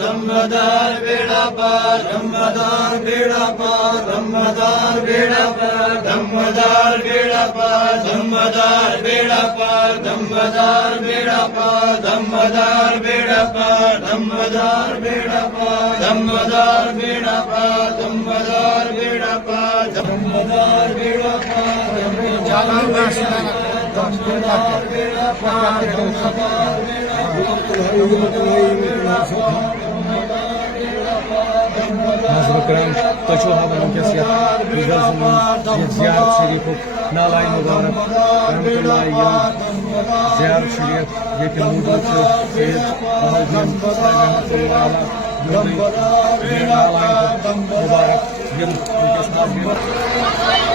दमदार बेड़ा पार दमदार बेड़ा पार दमदार बेड़ा पार दमदार बेड़ा पार दमदार बेड़ा पार दमदार बेड़ा पार दमदार बेड़ा पार दमदार बेड़ा पार दमदार बेड़ा पार दमदार बेड़ा पार दमदार बेड़ा पार दमदार बेड़ा पार Hazır Taşu Havanın Kesya Güzelsin'in Ziyaret Şerifuk Nalay Mubarak Rahmetullahi Yam Ziyaret Şerif Yetim Mudurcu Seyyid Ahadin Rahmetullahi Allah Nalay Mubarak Yam Ülkes Nazmi